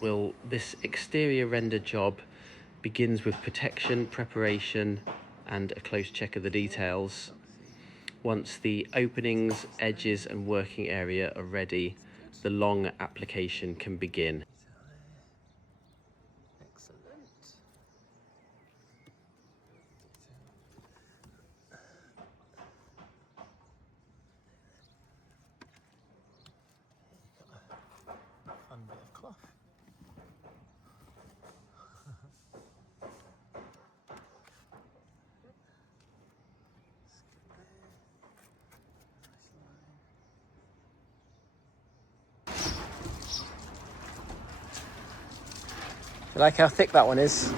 Well, this exterior render job begins with protection, preparation, and a close check of the details. Once the openings, edges, and working area are ready, the long application can begin. Excellent. Fun bit of cloth. You like how thick that one is?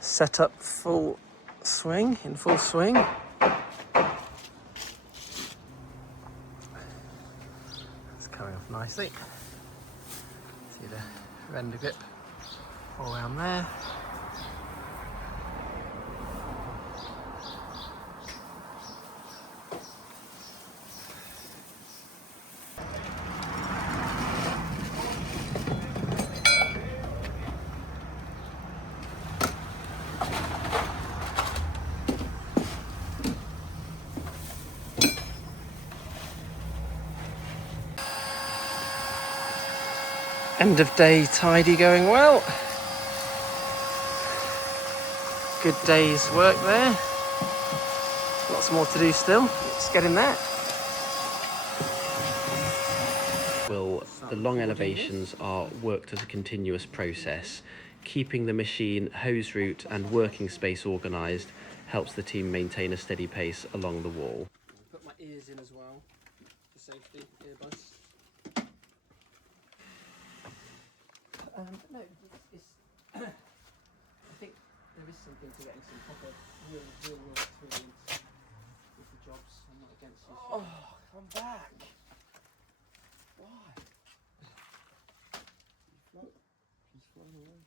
Set up full swing, in full swing. It's coming off nicely. See the render grip all around there. End of day tidy going well. Good day's work there. Lots more to do still. Just getting there. Well, the long elevations are worked as a continuous process. Keeping the machine, hose route, and working space organised helps the team maintain a steady pace along the wall. Put my ears in as well for safety, earbuds. No, it's I think there is something to getting some proper real experience with the jobs. I'm not against this. Oh, I'm back. Why? She's flown away.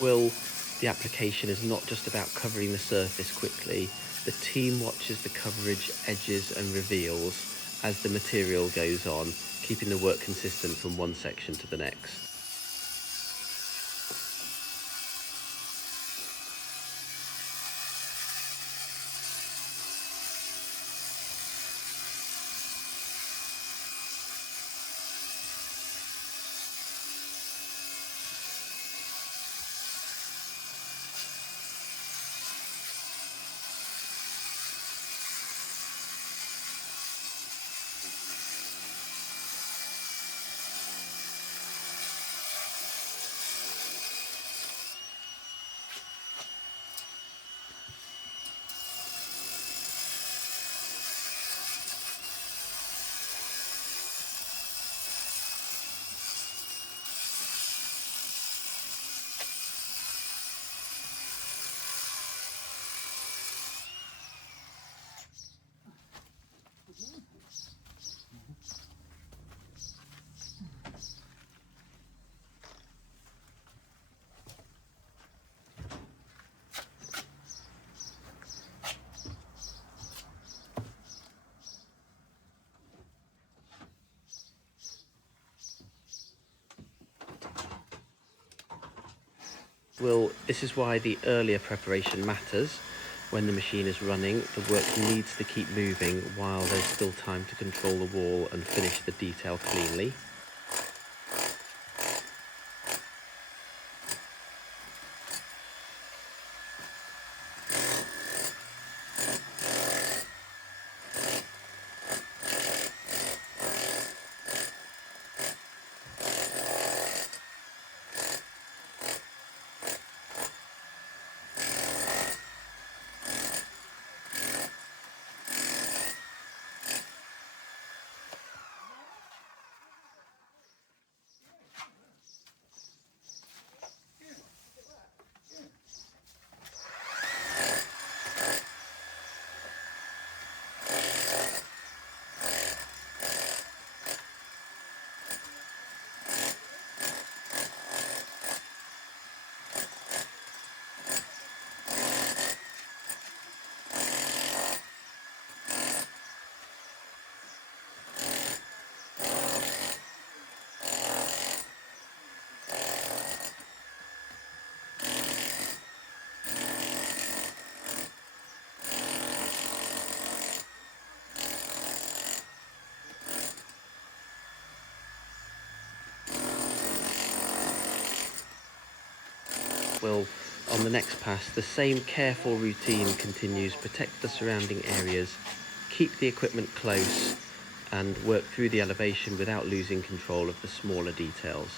Well, the application is not just about covering the surface quickly. The team watches the coverage, edges and reveals as the material goes on, keeping the work consistent from one section to the next. Well, this is why the earlier preparation matters. When the machine is running, the work needs to keep moving while there's still time to control the wall and finish the detail cleanly. Well, on the next pass, the same careful routine continues. Protect the surrounding areas, keep the equipment close, and work through the elevation without losing control of the smaller details.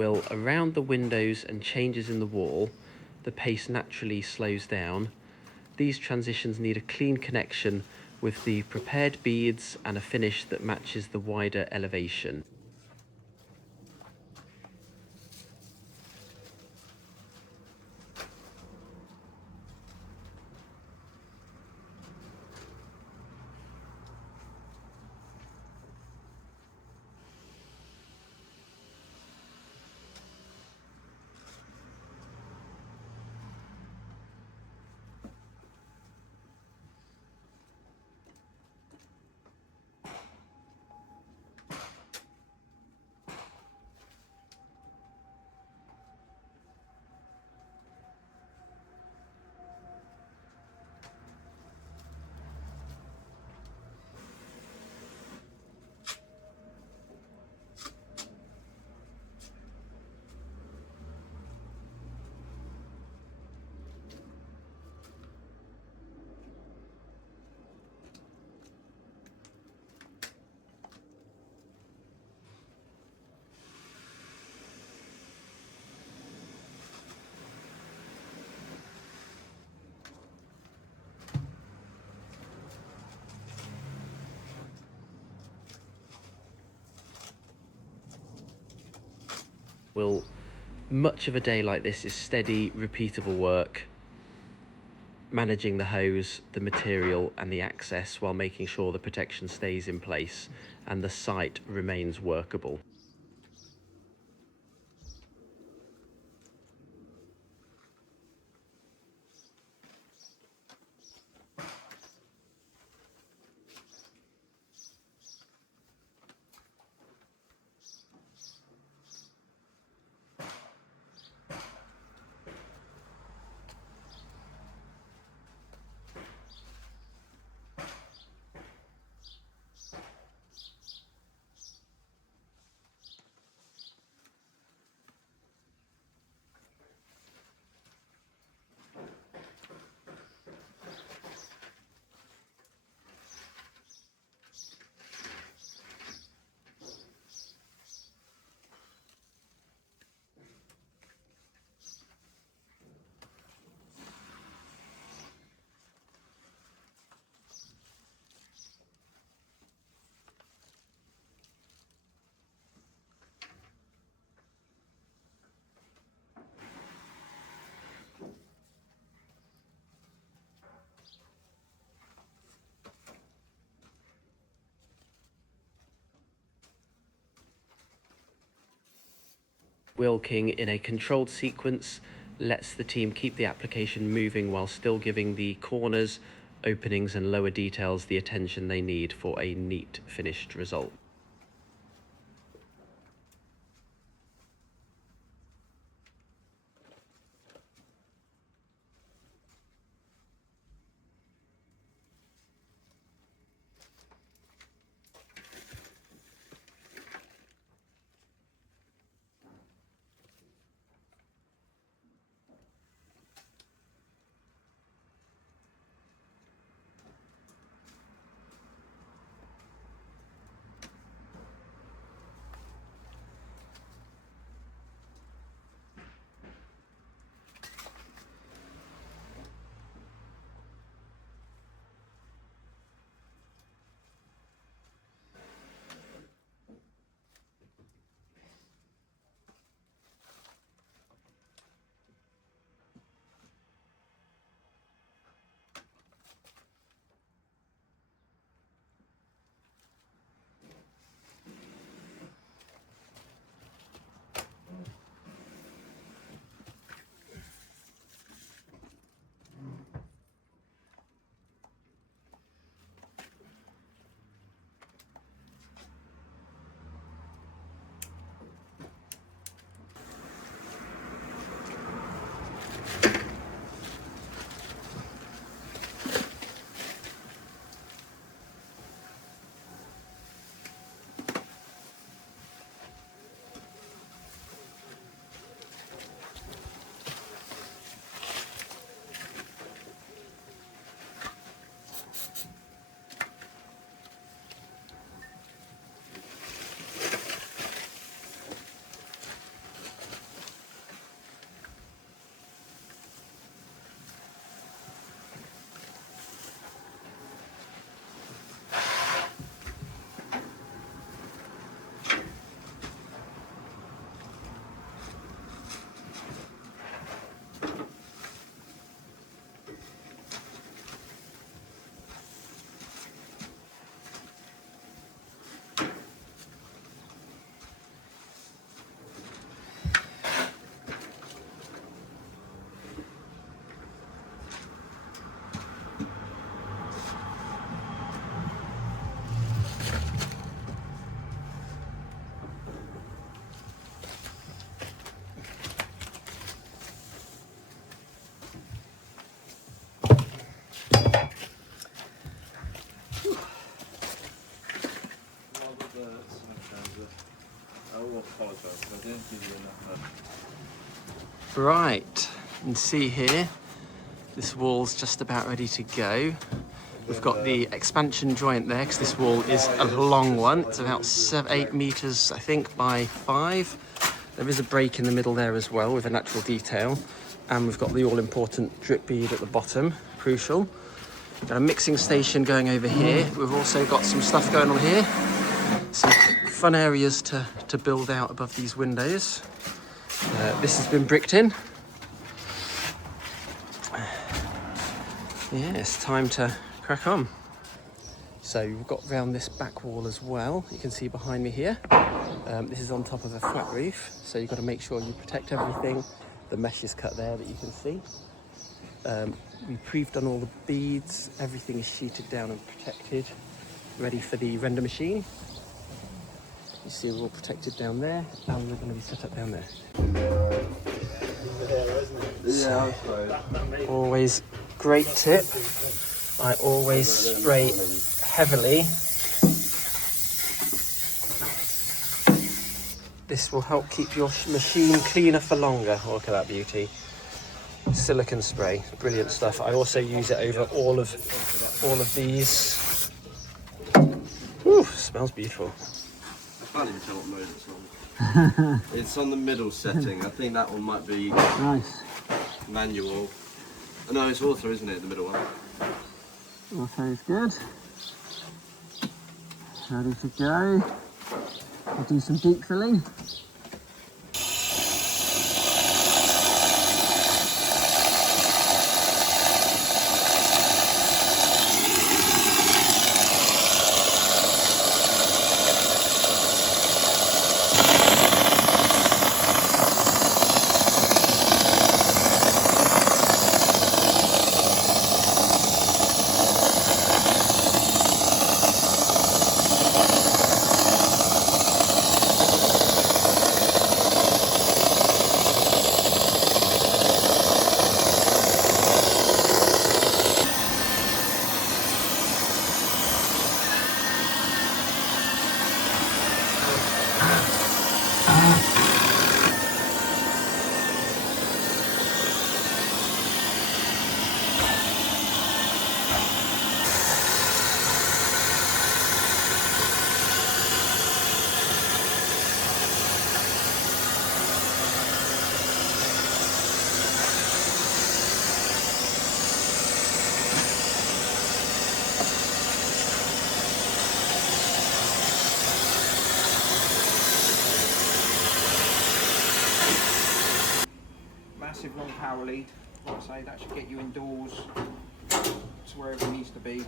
Well, around the windows and changes in the wall, the pace naturally slows down. These transitions need a clean connection with the prepared beads and a finish that matches the wider elevation. Well, much of a day like this is steady, repeatable work, managing the hose, the material and the access while making sure the protection stays in place and the site remains workable. Wilking in a controlled sequence lets the team keep the application moving while still giving the corners, openings and lower details the attention they need for a neat finished result. Right, you can see here, this wall's just about ready to go. We've got the expansion joint there, because this wall is a long one. It's about 8 metres, I think, by 5. There is a break in the middle there as well with a natural detail. And we've got the all-important drip bead at the bottom, crucial. Got a mixing station going over here. We've also got some stuff going on here. Some fun areas to build out above these windows. This has been bricked in. Yeah, it's time to crack on. So we've got round this back wall as well. You can see behind me here. This is on top of a flat roof, so you've got to make sure you protect everything. The mesh is cut there that you can see. We've done all the beads. Everything is sheeted down and protected, ready for the render machine. You see we're all protected down there, and we're going to be set up down there. So, always great tip. I always spray heavily. This will help keep your machine cleaner for longer. Oh, look at that beauty. Silicone spray, brilliant stuff. I also use it over all of these. Whew, smells beautiful. I can't even tell what mode it's on. It's on the middle setting. I think that one might be Nice. manual. Oh, no, it's auto, isn't it? The middle one. Also is good. Ready to go. We'll do some deep filling. power lead. Like I say, that should get you indoors to wherever it needs to be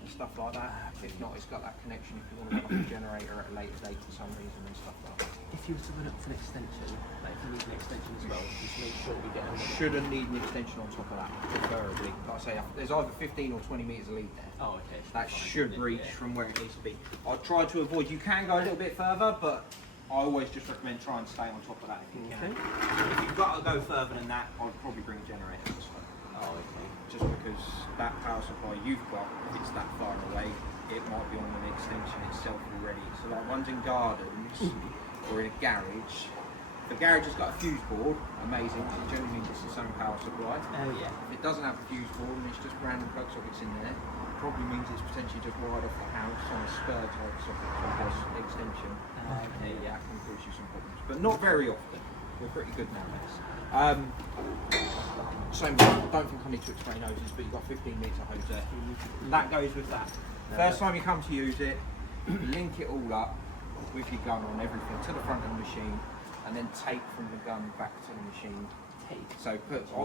and stuff like that. If not, it's got that connection if you want to run off a generator at a later date for some reason and stuff like that. If you were to run it for an extension, like if you need an extension as well, just make sure we get a Shouldn't need an extension on top of that, preferably. Like I say, there's either 15 or 20 metres of lead there. Oh, okay. That should reach from where it needs to be. I try to avoid, you can go a little bit further, but I always just recommend trying to stay on top of that if you can. If you've got to go further than that, I'd probably bring a generator this way. Oh, okay. Just because that power supply you've got, if it's that far away, it might be on an extension itself already. So like ones in gardens or in a garage. The garage has got a fuse board, amazing, because it generally means it's the same power supply. Oh yeah. If it doesn't have a fuse board and it's just random plug sockets in there, it probably means it's potentially just wired off the house on a spur type socket like this extension. Okay. Yeah, that can cause you some problems. But not very often. We're pretty good nowadays. Same thing, I don't think I need to explain hoses, but you've got 15 metres of hose there. That goes with that. First time you come to use it, link it all up with your gun on everything to the front of the machine, and then tape from the gun back to the machine. Tape. So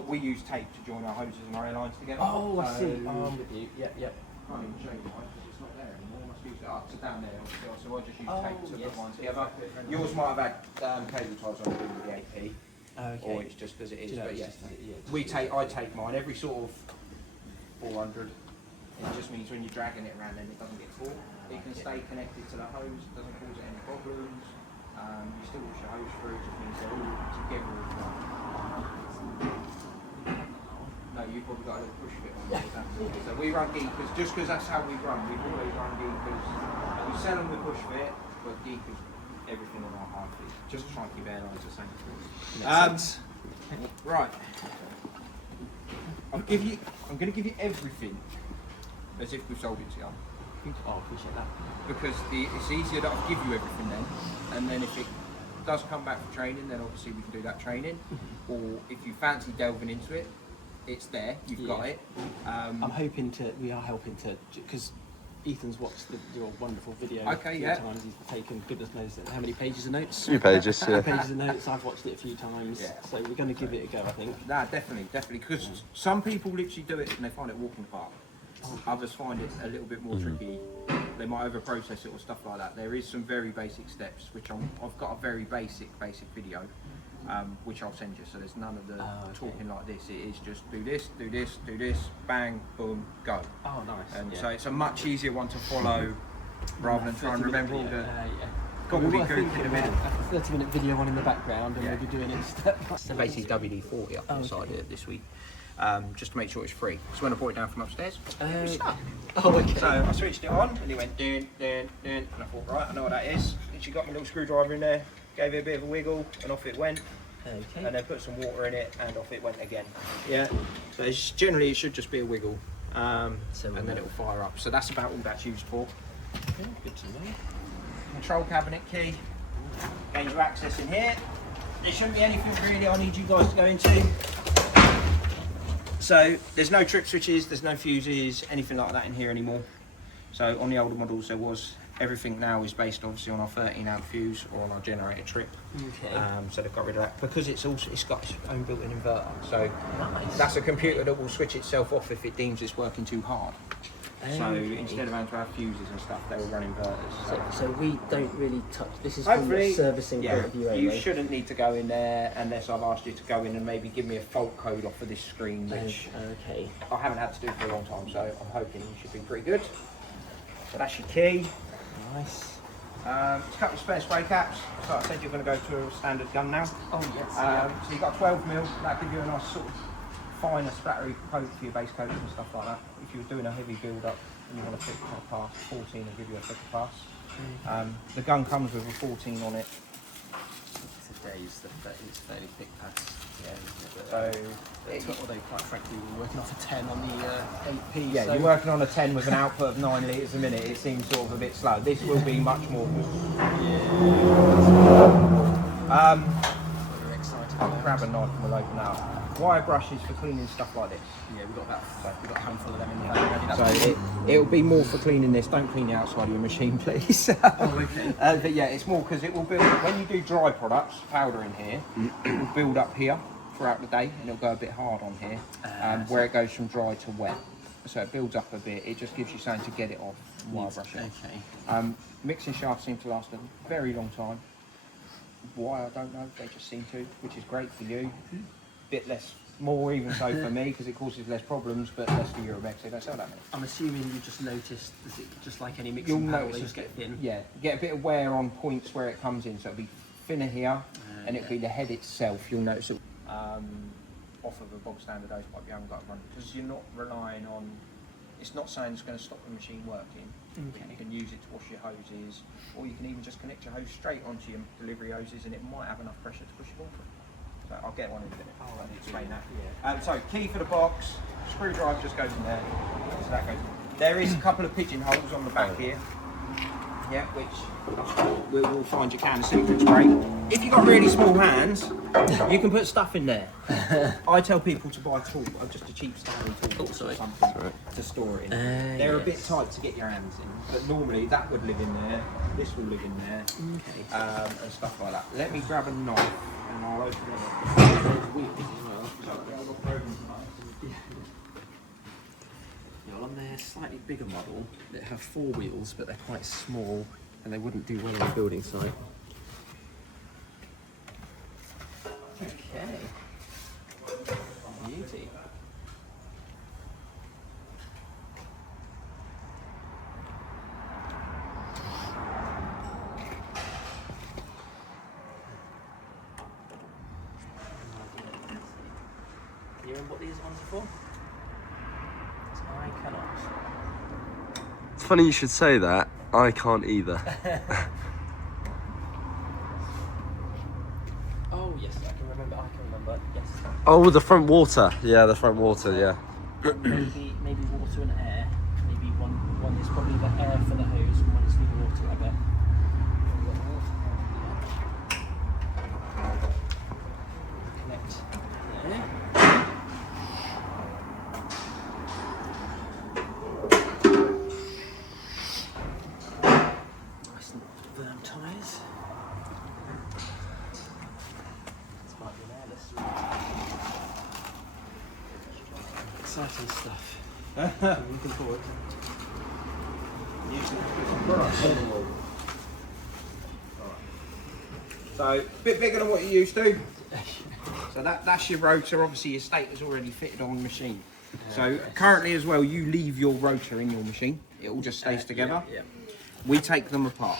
we use tape to join our hoses and our airlines together. Oh, I see. I'm with you. Yep, yep. Can't even show you mine because it's not there anymore. I must use it up to down there. Obviously. So I just use tape to put mine together. Yours might have had cable ties on it with the AP, Okay. or it's just as it is. Do you know, But it's yeah, just- I take mine every sort of 400. It just means when you're dragging it around, then it doesn't get caught. It can stay connected to the hose. It doesn't cause it any problems. You still wash your hose through. It just means they're all together as one. No, you've probably got a little push fit on it. So we run geekers just because that's how we run. We've always run geekers. We sell them with push fit, but geekers, everything on our high feet. Just to try and keep airlines the same. Right. I'm going to give you everything as if we've sold it to you. Oh, I appreciate that. Because it's easier that I'll give you everything then, and then if it does come back for training, then obviously we can do that training. Or if you fancy delving into it, it's there, you've got it. I'm hoping we are helping to, because Ethan's watched your wonderful video Okay, a few yeah. times. He's taken goodness knows how many pages of notes. 2 pages, yeah. Pages of notes. I've watched it a few times, Yeah. so we're going to give it a go. I think. Nah, definitely, because some people literally do it and they find it walking apart. Others find it a little bit more tricky. They might over-process it or stuff like that. There is some very basic steps, which I've got a very basic video, which I'll send you. So there's none of the talking like this. It is just do this, do this, do this, bang, boom, go. Oh, nice. And so it's a much easier one to follow rather than try and remember all the We're gobbledygook in the middle. a 30-minute video on in the background, and we'll be doing it step by step. Basically WD-40 up inside it this week, just to make sure it's free. So when I brought it down from upstairs, it was stuck. Oh, okay. So I switched it on and it went dun, dun, dun, and I thought, right, I know what that is. And she got my little screwdriver in there, gave it a bit of a wiggle, and off it went. Okay. And then put some water in it, and off it went again. Yeah. So it's generally it should just be a wiggle, and then it'll fire up. So that's about all that's used for. Okay, good to know. Control cabinet key. Gain your access in here. There shouldn't be anything really I need you guys to go into. So there's no trip switches, there's no fuses, anything like that in here anymore. So on the older models there was. Everything now is based obviously on our 13-amp fuse or on our generator trip. Okay. So they've got rid of that because it's got its own built-in inverter. So that's a computer that will switch itself off if it deems it's working too hard. So instead of having to have fuses and stuff, they will run inverters. So we don't really touch. This is Hopefully, from a servicing point of view. you Anyway. shouldn't need to go in there unless I've asked you to go in and maybe give me a fault code off of this screen, which Okay. I haven't had to do for a long time, so I'm hoping you should be pretty good. So that's your key. Nice. There's a couple of spare spray caps. So I said you're going to go to a standard gun now. Oh yes. So you've got 12mm. That'll give you a nice sort of finer splattery coat for your base coats and stuff like that. If you're doing a heavy build up and you want a thick pass, 14 will give you a thicker pass. The gun comes with a 14 on it. Today's it's fairly thick pads. So although quite frankly we're working off a 10 on the 8p. yeah, so you're working on a 10 with an output of 9 litres a minute. It seems sort of a bit slow. This will be much more. We're excited. I'll grab a knife and we'll open out. Wire brushes for cleaning stuff like this. Yeah, we've got a handful of them in the bag already. So it'll be more for cleaning this. Don't clean the outside of your machine, please. But yeah, it's more because it will build. When you do dry products, powder in here, it will build up here throughout the day, and it'll go a bit hard on here, where it goes from dry to wet. So it builds up a bit. It just gives you something to get it off while brushing it. Okay. Mixing shafts seem to last a very long time. Why, I don't know. They just seem to, which is great for you. Bit less, more even so for me, because it causes less problems, but less for Euromex. They don't sell that many. I'm assuming you just noticed, is it just like any You'll mixing panel, notice they just get thin? Yeah, get a bit of wear on points where it comes in, so it'll be thinner here, and it'll be the head itself. You'll notice it off of a bog standard hose pipe. You haven't got to run, because you're not relying on. It's not saying it's going to stop the machine working. Okay. You can use it to wash your hoses, or you can even just connect your hose straight onto your delivery hoses, and it might have enough pressure to push your ball through. So I'll get one in a minute. I'll explain that. Yeah. So key for the box, screwdriver just goes in there. So that goes. There is a couple of pigeonholes on the back here. Yeah, which we'll find your can of secret spray. If you've got really small hands, you can put stuff in there. I tell people to buy a tool, just a cheap Stanley tool or something to store it in. They're a bit tight to get your hands in, but normally that would live in there, this will live in there, and stuff like that. Let me grab a knife and I'll open it up. There's wheels as well. On their slightly bigger model, that have 4 wheels, but they're quite small and they wouldn't do well on a building site. Okay. Beauty. Can you remember what these ones are for? I cannot. It's funny you should say that. I can't either. Oh yes, I can remember. Yes. Oh, the front water. Yeah, the front water. Yeah. maybe water and air. Maybe one is probably the air for the hose, and one is the water. I bet. Connect there. Firm tyres. This might be an airless. Exciting stuff. I'm looking forward So, a bit bigger than what you used to. So that's your rotor. Obviously your stator's already fitted on the machine. So currently as well, you leave your rotor in your machine. It all just stays together. Yeah. We take them apart.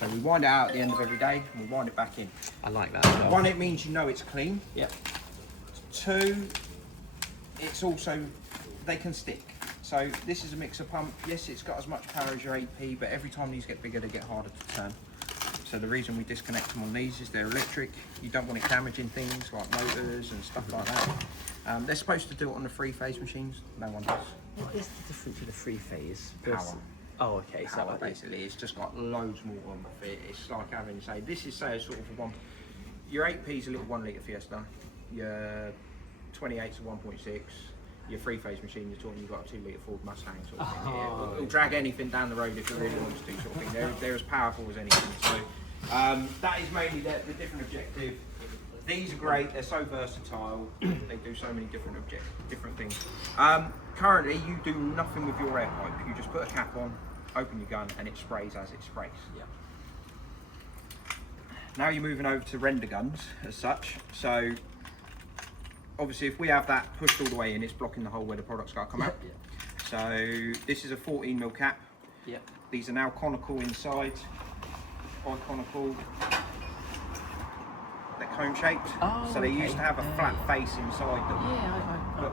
So we wind it out at the end of every day and we wind it back in. I like that. One, it means you know it's clean. Yep. Two, it's also, they can stick. So this is a mixer pump. Yes, it's got as much power as your AP, but every time these get bigger, they get harder to turn. So the reason we disconnect them on these is they're electric. You don't want it damaging things like motors and stuff like that. They're supposed to do it on the 3-phase machines. No one does. What is the difference with the 3-phase? Power. Oh, okay. Power, So basically, it's just got loads more on the fit. It's like having, say, this is say sort of one. Your 8P's a little 1 litre Fiesta. Your 28's a 1.6. Your 3-phase machine, you're talking, you've got a 2 litre Ford Mustang sort of thing. Yeah, it'll drag anything down the road if it really wants to, sort of thing. They're as powerful as anything. So that is mainly the different objective. These are great. They're so versatile. They do so many different things. Currently, you do nothing with your air pipe. You just put a cap on, open your gun, and it sprays as it sprays. Yeah. Now you're moving over to render guns as such. So obviously, if we have that pushed all the way in, it's blocking the hole where the product's got to come out. Yeah. So this is a 14mm cap. Yep. These are now conical inside. Biconical. They're cone shaped. Oh, so they okay. used to have a flat face inside them. Yeah, But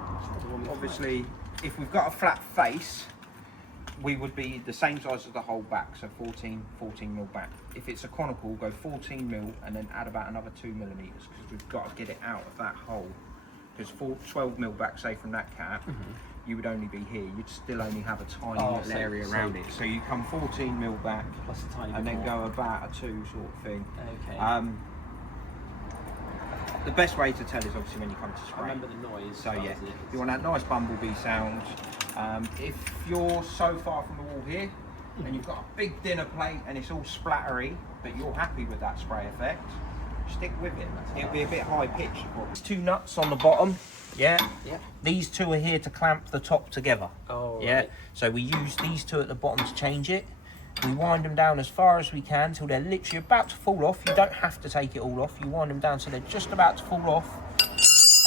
obviously, if we've got a flat face, we would be the same size as the whole back, so 14mm back. If it's a conical, go 14mm and then add about another 2mm because we've got to get it out of that hole. Because 12mm back, say from that cap, you would only be here. You'd still only have a tiny little area around it. So you come 14mm back plus a tiny and bit then more. go about a 2 sort of thing. Okay. The best way to tell is obviously when you come to spray. I remember the noise. So yeah, you want that nice bumblebee sound. If you're so far from the wall here and you've got a big dinner plate and it's all splattery, but you're happy with that spray effect, Stick with it. It'll be a bit high pitched. There's 2 nuts on the bottom. Yeah. Yeah. These 2 are here to clamp the top together. Oh, yeah. right. So we use these 2 at the bottom to change it. We wind them down as far as we can till they're literally about to fall off. You don't have to take it all off. You wind them down so they're just about to fall off.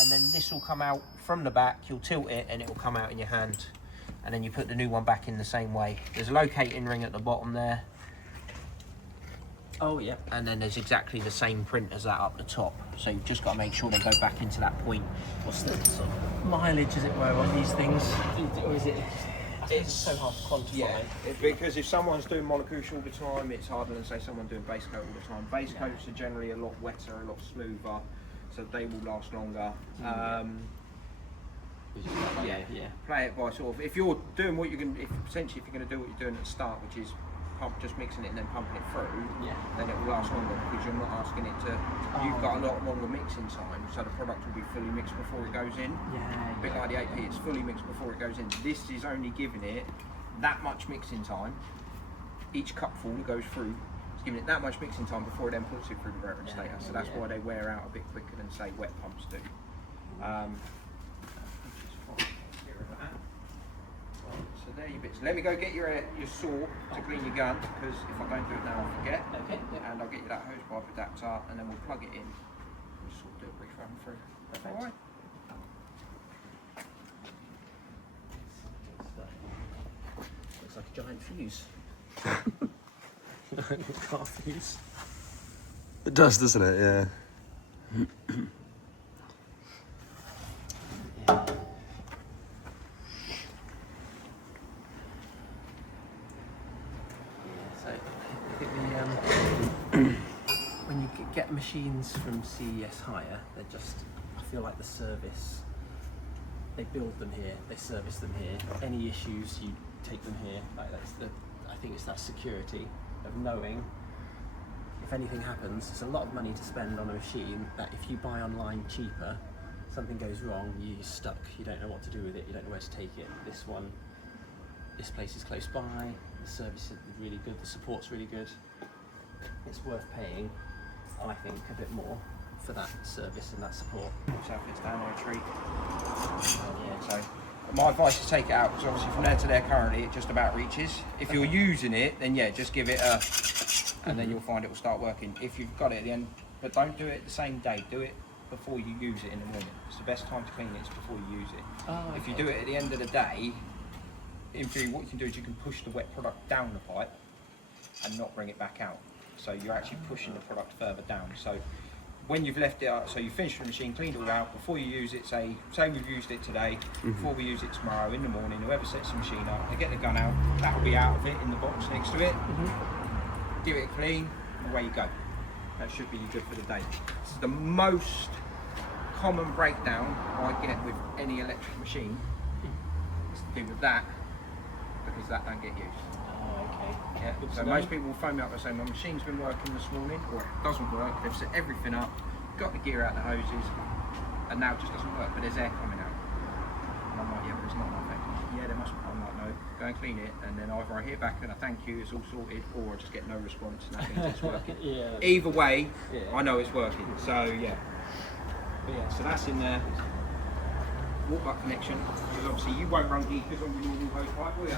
And then this will come out from the back. You'll tilt it and it will come out in your hand. And then you put the new one back in the same way. There's a locating ring at the bottom there. Oh, yeah. And then there's exactly the same print as that up the top. So you've just got to make sure they go back into that point. What's the sort of mileage, as it were, on these things? Or is it? It's so hard to quantify. Yeah, because if someone's doing monocouche all the time, it's harder than say someone doing base coat all the time. Base coats are generally a lot wetter, a lot smoother, so they will last longer. Yeah. Play it by sort of, if you're doing what you're going, if you're going to do what you're doing at the start, which is just mixing it and then pumping it through, then it will last longer because you're not asking it to. You've got a lot longer mixing time, so the product will be fully mixed before it goes in. A bit like the 8P, it's fully mixed before it goes in. This is only giving it that much mixing time. Each cupful that goes through is giving it that much mixing time before it then puts it through the wear and stator. So that's why they wear out a bit quicker than say wet pumps do. So there you bits. Let me go get your saw to clean your gun, because if I don't do it now I'll forget. Okay. And I'll get you that hose pipe adapter and then we'll plug it in. We'll just sort of do a brief run through. Alright. Looks like a giant fuse. Car fuse. It does, doesn't it? Yeah. So I think when you get machines from CES hire, they're just, I feel like the service. They build them here, they service them here. Any issues, you take them here. Like I think it's that security of knowing if anything happens. It's a lot of money to spend on a machine that if you buy online cheaper, something goes wrong, you're stuck. You don't know what to do with it. You don't know where to take it. This place is close by. The service is really good. The support's really good. It's worth paying, I think, a bit more for that service and that support. So if it's down there a tree. So my advice is take it out, because obviously from there to there currently it just about reaches. If you're using it, then yeah, just give it a, and then you'll find it will start working. If you've got it at the end, but don't do it the same day. Do it before you use it in the morning. It's the best time to clean it is before you use it. Oh, If you do it at the end of the day, in theory what you can do is you can push the wet product down the pipe and not bring it back out. So you're actually pushing the product further down. So when you've left it up, so you finish the machine, cleaned it all out, before you use it, say we've used it today, before we use it tomorrow in the morning, whoever sets the machine up, they get the gun out, that will be out of it in the box next to it. Give it a clean, and away you go. That should be good for the day. This is the most common breakdown I get with any electric machine. It's to do with that, because that don't get used. Yeah, so most people will phone me up and say my machine's been working this morning, or it doesn't work. They've set everything up, got the gear out the hoses, and now it just doesn't work, but there's air coming out. And I'm like, yeah, but it's not like that. Yeah, there must be. I'm like, no, go and clean it, and then either I hear back and I thank you, it's all sorted, or I just get no response and that means it's working. Either way, I know it's working. So yeah. But yeah, so that's in there. Water butt connection, because obviously you won't run geekers on your normal hose pipe, will you?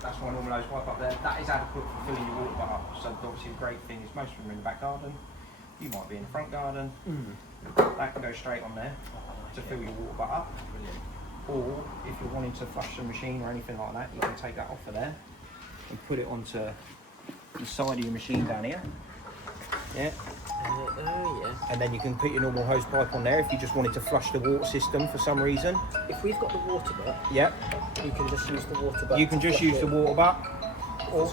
That's my normal hose pipe up there. That is adequate for filling your water butt up. So obviously the great thing is most of them are in the back garden. You might be in the front garden. That can go straight on there to fill your water butt up. Or if you're wanting to flush the machine or anything like that, you can take that off of there and put it onto the side of your machine down here. Yeah. And then you can put your normal hose pipe on there if you just wanted to flush the water system for some reason. If we've got the water butt, you can just use the water butt. You can just use the water butt. Or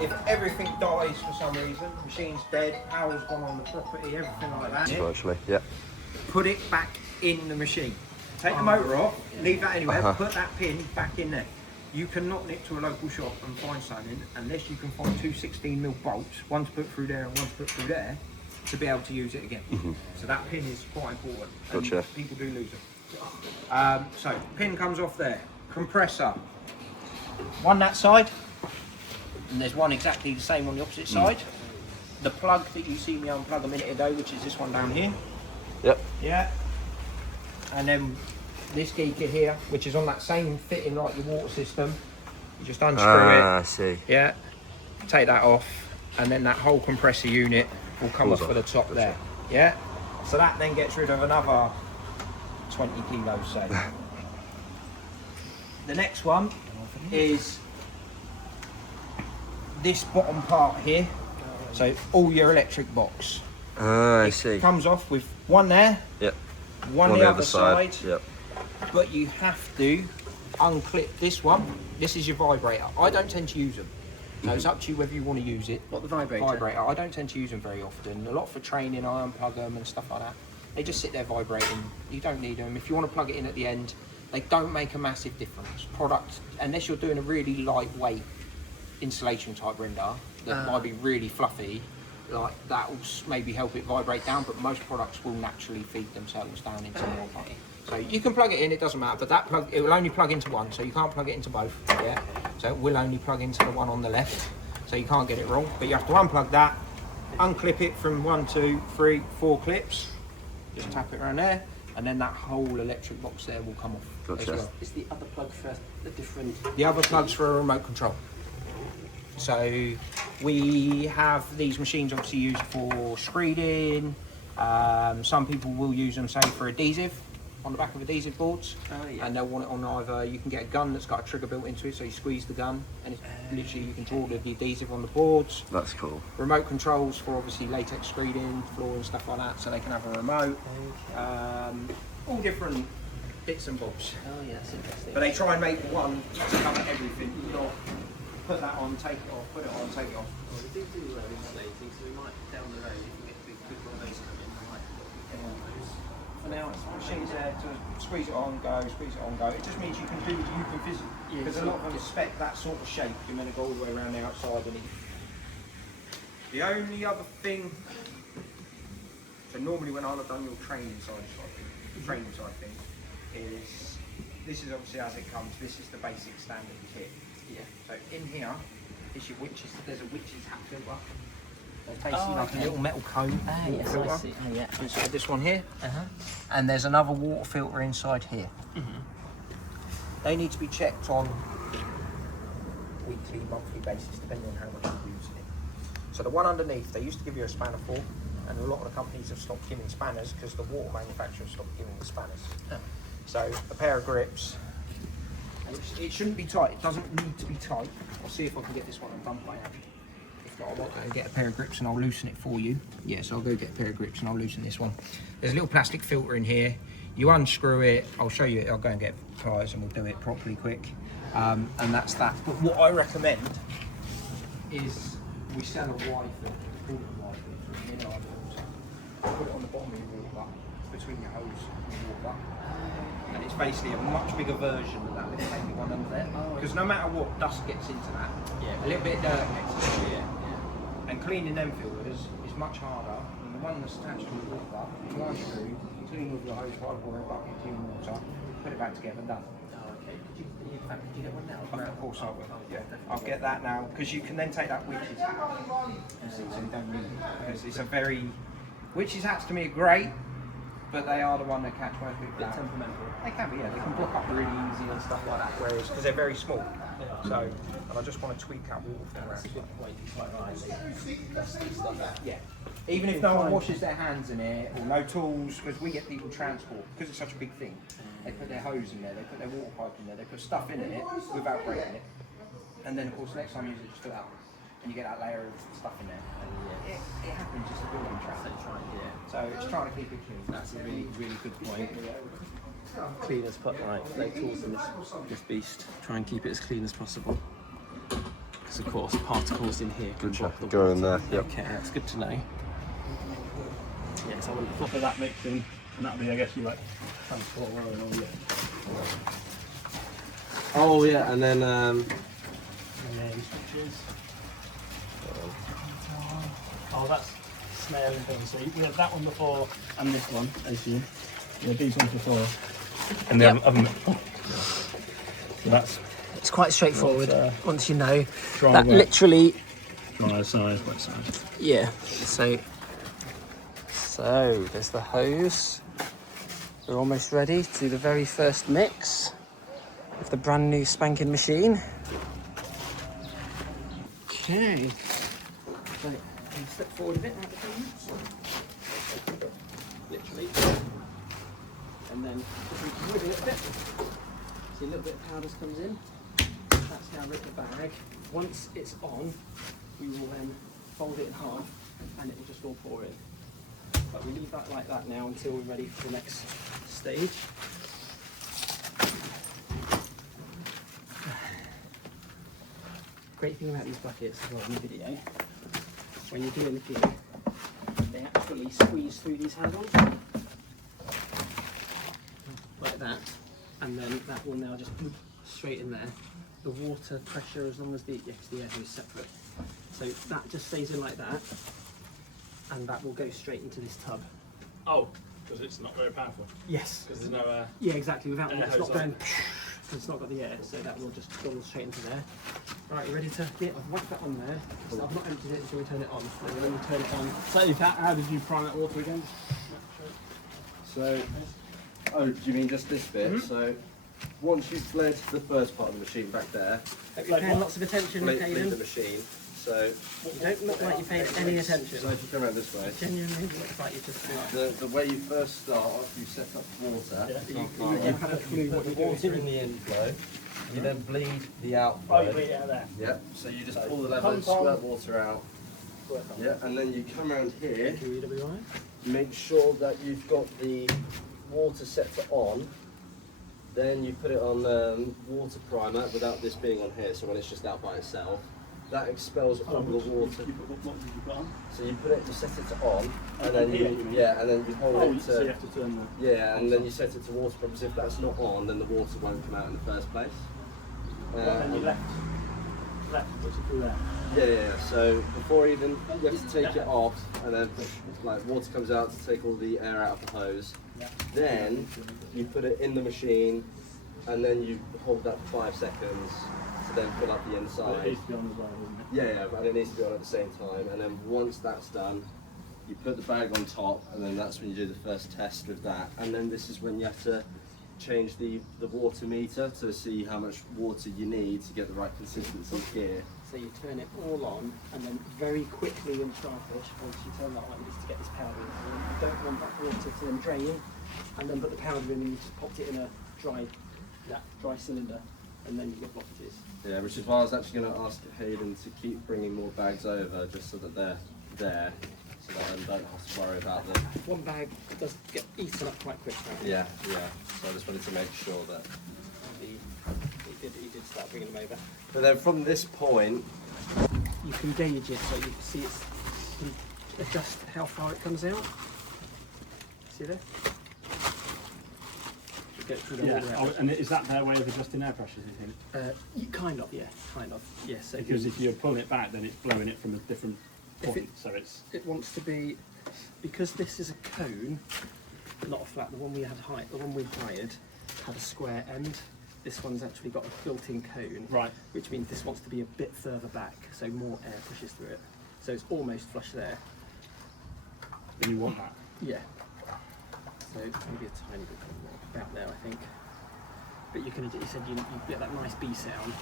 if everything dies for some reason, machine's dead, power's gone on the property, everything like that. Virtually, yeah. Put it back in the machine. Take the motor off, leave that anywhere, put that pin back in there. You cannot nip to a local shop and find something unless you can find 2 16mm bolts, one to put through there and one to put through there, to be able to use it again. So that pin is quite important. Gotcha. And people do lose it. So pin comes off there. Compressor. One that side, and there's one exactly the same on the opposite side. the plug that you see me unplug a minute ago, which is this one down here. Yep. Yeah. And then this geeker here, which is on that same fitting like your water system. You just unscrew it. I see. Yeah. Take that off, and then that whole compressor unit will come Pulls off for the off. top there. Yeah. So that then gets rid of another 20 kilos, say. The next one is this bottom part here. So all your electric box. I It see. comes off with one there, Yep. one the other side. Yep. But you have to unclip this one. This is your vibrator. I don't tend to use them. So it's up to you whether you want to use it. What, the vibrator? Vibrator. I don't tend to use them very often. A lot for training, I unplug them and stuff like that. They just sit there vibrating. You don't need them. If you want to plug it in at the end, they don't make a massive difference. Product, unless you're doing a really lightweight insulation type render that might be really fluffy, like that will maybe help it vibrate down, but most products will naturally feed themselves down into the wire. So you can plug it in, it doesn't matter, but that plug, it will only plug into one, so you can't plug it into both. Yeah. So it will only plug into the one on the left, so you can't get it wrong. But you have to unplug that, unclip it from 1, 2, 3, 4 clips, just tap it around there, and then that whole electric box there will come off as Gotcha. well. Is the other plug for a different... The other plug's for a remote control. So we have these machines obviously used for screeding. Some people will use them, say, for adhesive, on the back of adhesive boards. Oh, yeah. And they'll want it on either, you can get a gun that's got a trigger built into it, so you squeeze the gun, and it's literally you can draw the adhesive on the boards. That's cool. Remote controls for obviously latex screeding, floor and stuff like that, so they can have a remote. All different bits and bobs. Oh, yeah, that's interesting. But they try and make one to cover everything. Not put that on, take it off, put it on, take it off. Well, we do insulating, so we might, down the road, if we get big one of those coming, we might get one of those. For now, it's machines there to squeeze it on, go, squeeze it on, go. It just means you can do, you can physically, Yeah, because a so- lot of them spec that sort of shape. You're meant to go all the way around the outside and it. The only other thing, so normally when I've done your training side thing, is this is obviously as it comes. This is the basic standard kit. Yeah. So in here is your witches. There's a witch's hat filter. They're basically like a little metal cone. water Yes, filter. I see. Oh, yeah. Inside this one here, Uh-huh. and there's another water filter inside here. They need to be checked on weekly, monthly basis, depending on how much you're using it. So the one underneath, they used to give you a spanner for, and a lot of the companies have stopped giving spanners because the water manufacturers stopped giving the spanners. So a pair of grips. And it shouldn't be tight. It doesn't need to be tight. I'll see if I can get this one undone by hand. If not, I'll go get a pair of grips and I'll loosen it for you. Yeah, so I'll go get a pair of grips and I'll loosen this one. There's a little plastic filter in here. You unscrew it. I'll show you it. I'll go and get pliers and we'll do it properly quick. And that's that. But what I recommend is we sell a Y filter. We call it a Y filter. You know, put it on the bottom of your water, between your hose and your water. And it's basically a much bigger version of that little baby one under there. Because no matter what, dust gets into that. Yeah. A little bit of dirt next to it. Yeah. And cleaning them filters is much harder than the one that's attached to the water. You unscrew, you clean with your hose pipe or a bucket of clean water, put it back together, done. Oh, okay. In fact, could you get one now? Of course I will. Yeah. I'll get that now because you can then take that witch's hat. So you don't need it. Because it's a very witch's hats to me are great, but they are the one that catch most people out. Temperamental. They can be, yeah. They can block up really easy and stuff like that. Whereas because they're very small. So, and I just want to tweak that water thing around. Yeah. Even if no one washes their hands in it or no tools, because we get people transport because it's such a big thing. They put their hose in there, they put their water pipe in there, they put stuff in it without breaking it. And then of course next time you use it, just fill it out. And you get that layer of stuff in there. And it happens, just a building trap. So it's trying to keep it clean. That's a really, really good point. Clean as possible. Right, no tools in this beast. Try and keep it as clean as possible. Because of course, particles in here can block the Go water. in there. Yep. Okay, that's good to know. Yes, I want to So that mixing, and that'll be, I guess, you like transport row and all, yeah. Oh yeah, and then And then switches. Oh, that's snail and things. So we had that one before, and this one, as you. We had these ones before. And then so that's It's quite straightforward What's, once you know. dry That wet. literally Dry side, wet side. Yeah. So there's the hose. We're almost ready to do the very first mix of the brand new spanking machine. Okay. So, can you step forward a bit out of the camera? Literally. And then if we wiggle it a bit, see a little bit of powder comes in. That's now rip the bag. Once it's on, we will then fold it in half and it will just all pour in. But we leave that like that now until we're ready for the next stage. Great thing about these buckets as well in the video, when you're doing the glue, they actually squeeze through these handles like that, and then that will now just straight in there. The water pressure, as long as the air is separate, so that just stays in like that, and that will go straight into this tub. Oh, because it's not very powerful. Yes. Because there's no Yeah, exactly. Without air it's not hose on. going. It's not got the air, so that will just go straight into there. Right, you ready to? Yeah, I've whacked that on there. So I've not emptied it until we turn it on. And when we turn it on, So how did you prime that water again? So, oh, do you mean just this bit? Mm-hmm. So, once you've bled the first part of the machine back there, hope you're paying lots of attention, bleed the Caden. machine. So, You don't look like you're paying any attention. so if you come around this way, Genuinely looks like you're just. the way you first start, you set up water. You have a clue what Put you're the water doing. in the inflow. You then bleed the outflow. Oh, you bleed it out there. Yep. So you just pull the lever and squirt water out. Yeah, and then you come around here. Make sure that you've got the water set to on. Then you put it on water primer without this being on here. So when it's just out by itself, that expels all the water. What did you put on? So you put it, you set it to on, and then Here, you, you mean? yeah, and then you hold Oh, it so you to, have to turn the... yeah, and then you set it to water primer. So if that's not on, then the water won't come out in the first place. and you left, what's it through there? Yeah. So before even, you have to take it off, and then like water comes out to take all the air out of the hose. Yeah. Then you put it in the machine, and then you hold that for 5 seconds to then fill up the But it inside. needs to be on as well, doesn't it? Yeah, and it needs to be on at the same time. And then once that's done, you put the bag on top, and then that's when you do the first test with that. And then this is when you have to change the water meter to see how much water you need to get the right consistency here. So you turn it all on, and then very quickly and sharpish, once you turn that on, just to get this powder in. You don't want that water to then drain, and then put the powder in, and you just popped it in a dry cylinder, and then you get blockages. Yeah, which is why I was actually going to ask Hayden to keep bringing more bags over, just so that they're there, so that I don't have to worry about them. One bag does get eaten up quite quick. Yeah. So I just wanted to make sure that. He did start bringing them over. But then from this point, You can gauge it, so you can see it's, you can adjust how far it comes out. See there? You go through the whole Yeah, round. and is that their way of adjusting air pressure, do you think? You kind of. Yes. So Because if you're pulling it back, then it's blowing it from a different If point, it- so it's... it wants to be, because this is a cone, not a flat. The one we hired had a square end. This one's actually got a built-in cone, Right. which means this wants to be a bit further back, so more air pushes through it. So it's almost flush there. And you want that. Yeah. So maybe a tiny bit more, about there, I think. But you can, you said you get that nice B sound.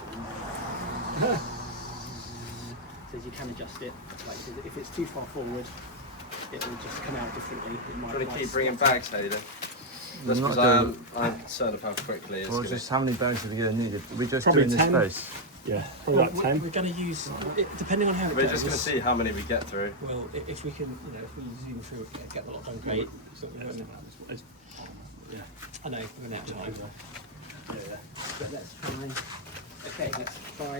Says you can adjust it. Like if it's too far forward, it will just come out differently. It might, trying to might keep bringing stop. bags, Hayden. That's I'm because not I'm concerned of how quickly it's Or going just how many bags are we going to need? Are we just Probably doing this 10. space? Yeah, probably like 10. We're going to use, depending on how it We're goes. just going to see how many we get through. Well, if we can, if we zoom through, get the lot done, great. So we won't- I know, we're running out of time. Yeah. But let's try. Okay, let's try.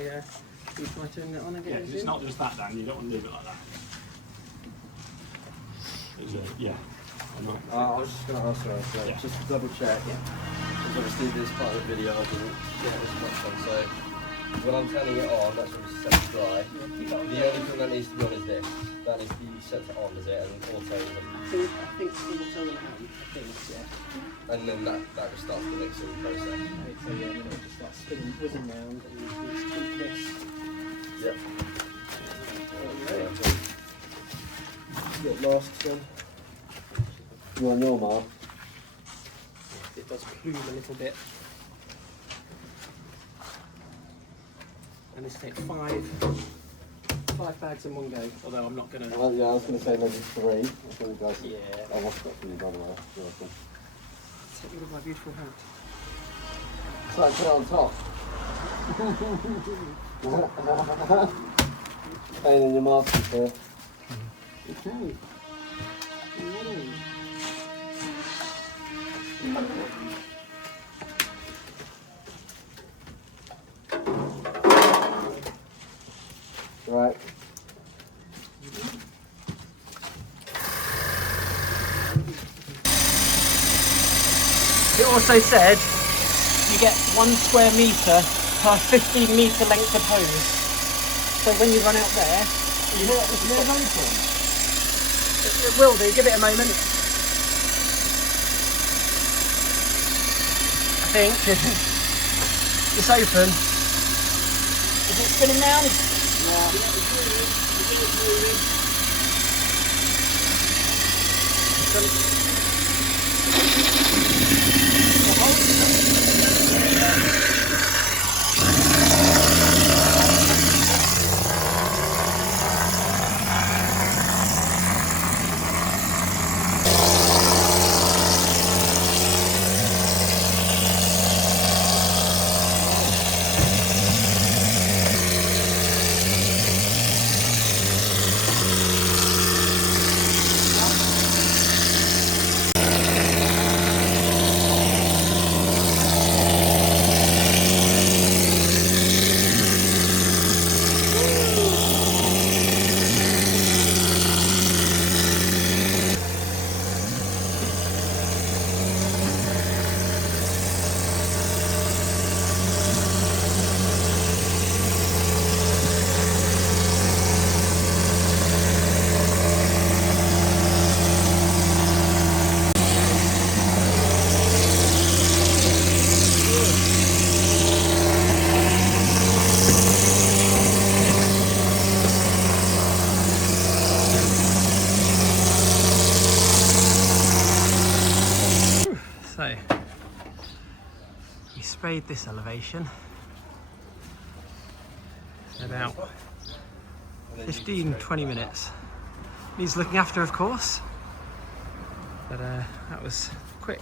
Can we try turning it on again? Yeah, 'cause it's not just that, Dan. You don't want to leave it like that. Yeah. I was just going to ask her, Yeah. just to double check. Because obviously this part of the video I didn't get as much on. So when I'm turning it on, that's when it's set to dry. The only thing that needs to be on is this. That needs to be set to on, is it? And auto. I think we'll turn it on. I think, yeah. And then that just starts the mixing process. Right, so yeah, then it'll just start spinning, whizzing round, and we'll just tweak this. Yep. Got masks on. You're on your mark. It does plume a little bit. And this takes five bags in one go, although I'm not going to... Well, yeah, I was going to say maybe 3. I think the guys... Yeah. Oh, what's that for you, by the way? Take me with my beautiful hat. So I put it on top. Pain in your mask is here. Okay. Ready. Right. It also said you get 1 square metre per 15 metre length of hose. So when you run out there, you know it's open. It will do, give it a moment. I think it's open. Is it spinning now? Yeah. So, we sprayed this elevation in about 15-20 minutes. Needs looking after, of course, but that was quick.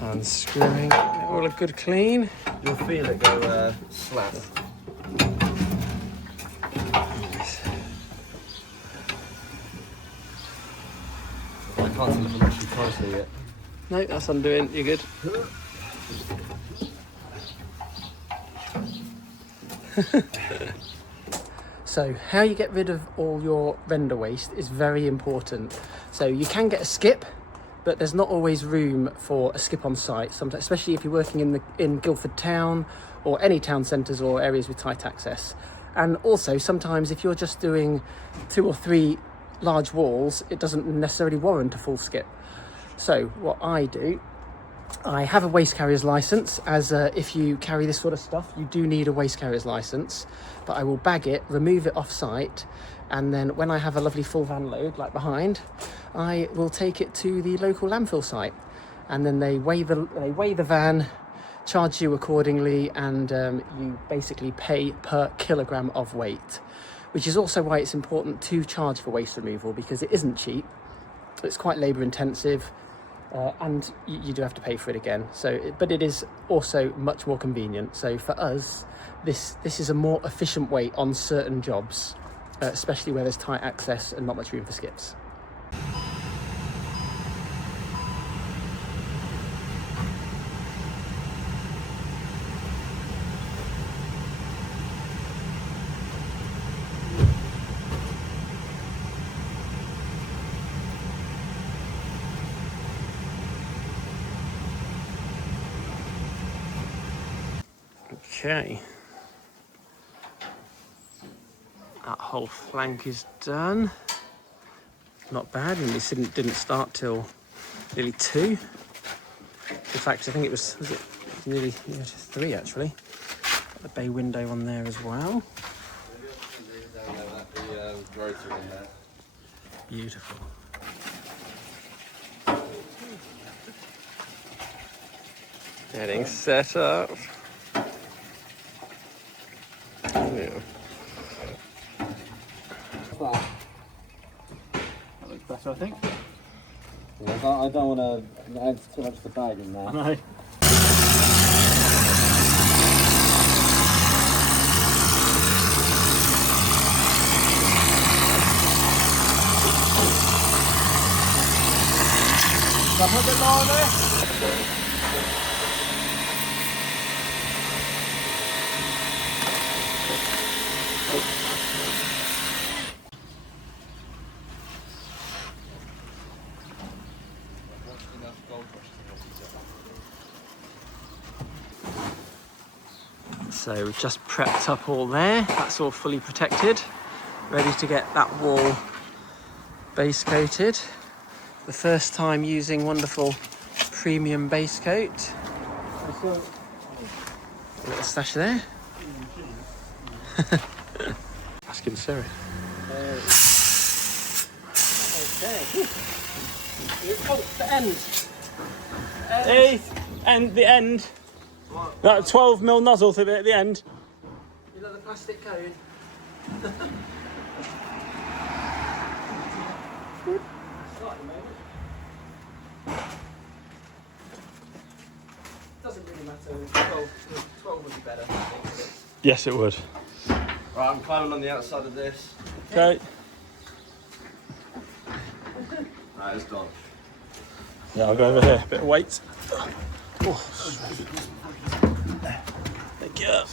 Unscrewing, all a good clean. You'll feel it go slap. I can't tell if I'm actually tightening it. No, that's undoing, you're good. So, how you get rid of all your render waste is very important. So you can get a skip, but there's not always room for a skip on site, sometimes, especially if you're working in Guildford town or any town centres or areas with tight access. And also sometimes if you're just doing 2 or 3 large walls, it doesn't necessarily warrant a full skip. So what I do, I have a waste carrier's licence, as if you carry this sort of stuff you do need a waste carrier's licence, but I will bag it, remove it off site, and then when I have a lovely full van load like behind, I will take it to the local landfill site, and then they weigh the van, charge you accordingly, and you basically pay per kilogram of weight, which is also why it's important to charge for waste removal, because it isn't cheap. It's quite labour intensive, and you do have to pay for it again. But it is also much more convenient. So for us, this is a more efficient way on certain jobs, especially where there's tight access and not much room for skips. Okay. That whole flank is done. Not bad, and this didn't start till nearly 2. In fact, I think it was it nearly 3 actually. Got the bay window on there as well. Beautiful. Getting set up. Yeah. That looks better, I think. Yeah, I don't want to add too much of the bag in there. I know. Can I put a bit more on there? So we've just prepped up all there. That's all fully protected. Ready to get that wall base coated. The first time using wonderful premium base coat. A little stash there. Asking Surrey. Okay. Oh, the end. And the end. That 12mm nozzle thing at the end. You know the plastic code? Doesn't really matter. 12 would be better, I think. Yes, it would. Right, I'm climbing on the outside of this. Okay. Right, it's done. Yeah, I'll go over here. Bit of weight. Oh. Thank you.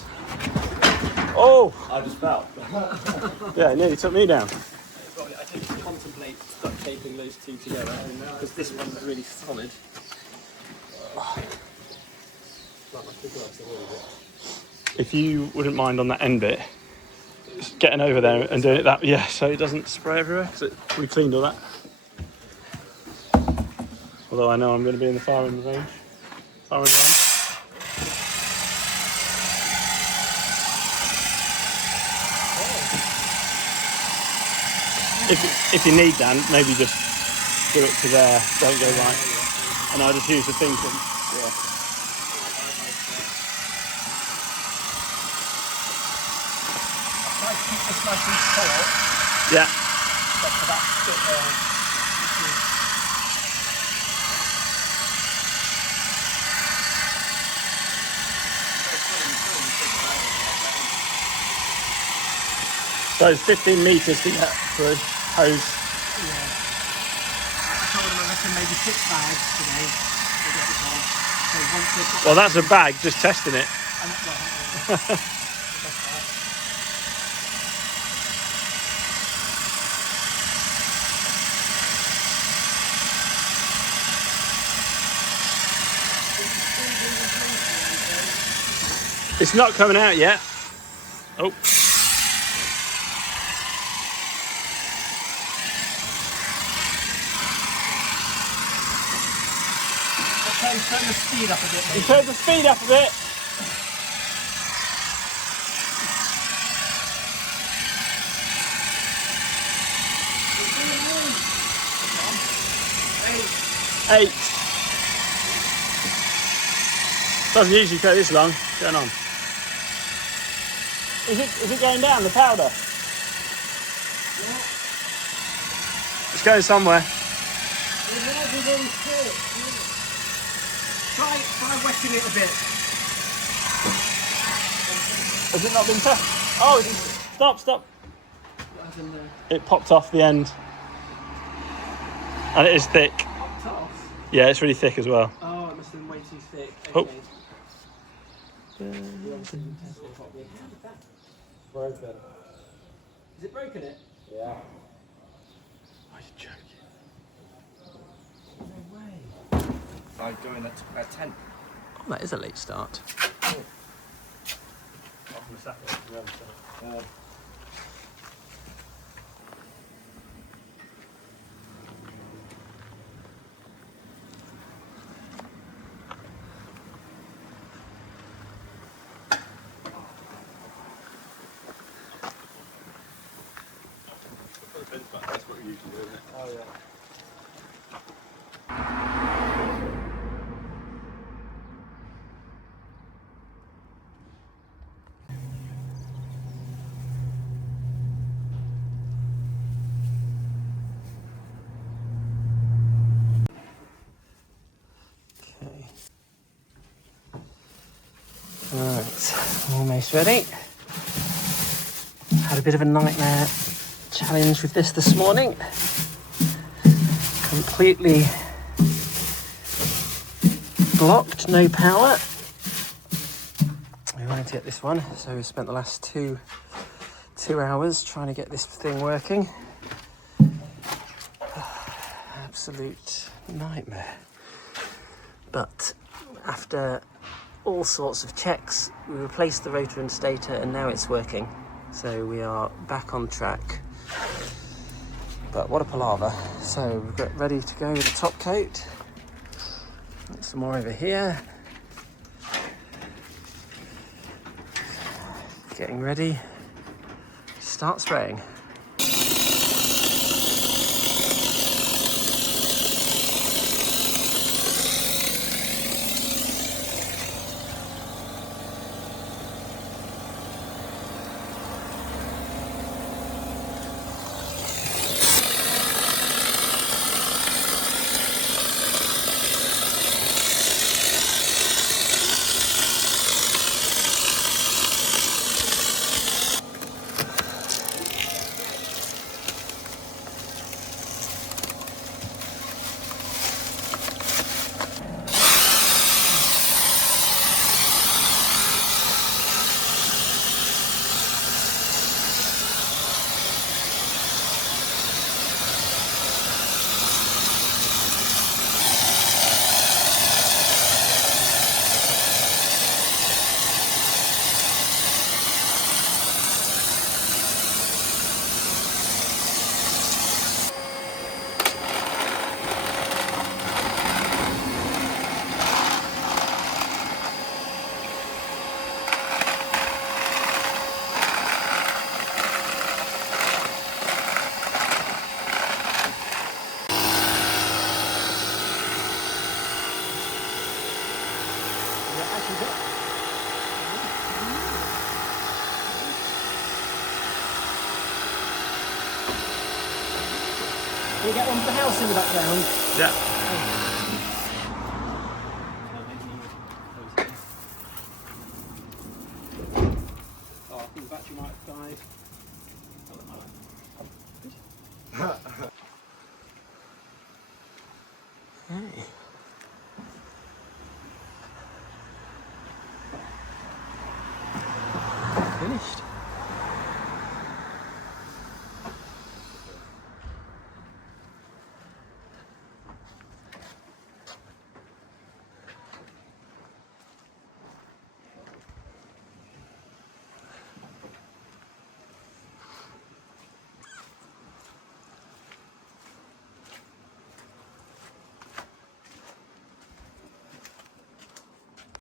Oh! I just fell. Yeah, it nearly took me down. I did contemplate duct taping those two together because this one's really solid. If you wouldn't mind on that end bit, just getting over there and doing it that, yeah, so it doesn't spray everywhere, because we cleaned all that. Although I know I'm going to be in the far end range. Far end line. If you need, Dan, maybe just do it to there, don't go right. And I'll just use the thinking. Yeah. Try to keep this nice and taut. Yeah. But for that bit there, So it's 15 metres to get through hose. yeah. I told them I reckon maybe 6 bags today to get it on. So once they've got Well, that's a bag, just testing it. It's not coming out yet. Oh. Okay, turn the speed up a bit, You maybe. turn the speed up a bit. Eight. Doesn't usually take this long. What's going on? Is it going down, the powder? It's going somewhere. Try wetting it a bit. Has it not been tested? Oh, stop. It popped off the end. And it is thick. Popped off. Yeah, it's really thick as well. Oh, it must have been way too thick. Oh. Okay. Broken. Is it broken it? Yeah. Are you joking? No way. I'm doing a 10. Oh, that is a late start. usually do, isn't it? Oh yeah. Okay. Alright, almost ready. Had a bit of a nightmare challenge with this morning. Completely blocked, no power. We wanted to get this one, so we spent the last two hours trying to get this thing working. Absolute nightmare. But after all sorts of checks, we replaced the rotor and stator and now it's working. So we are back on track. But what a palaver. So we've got ready to go with the top coat. Some more over here. Getting ready. Start spraying. Can you get one for the house in the background? Yeah.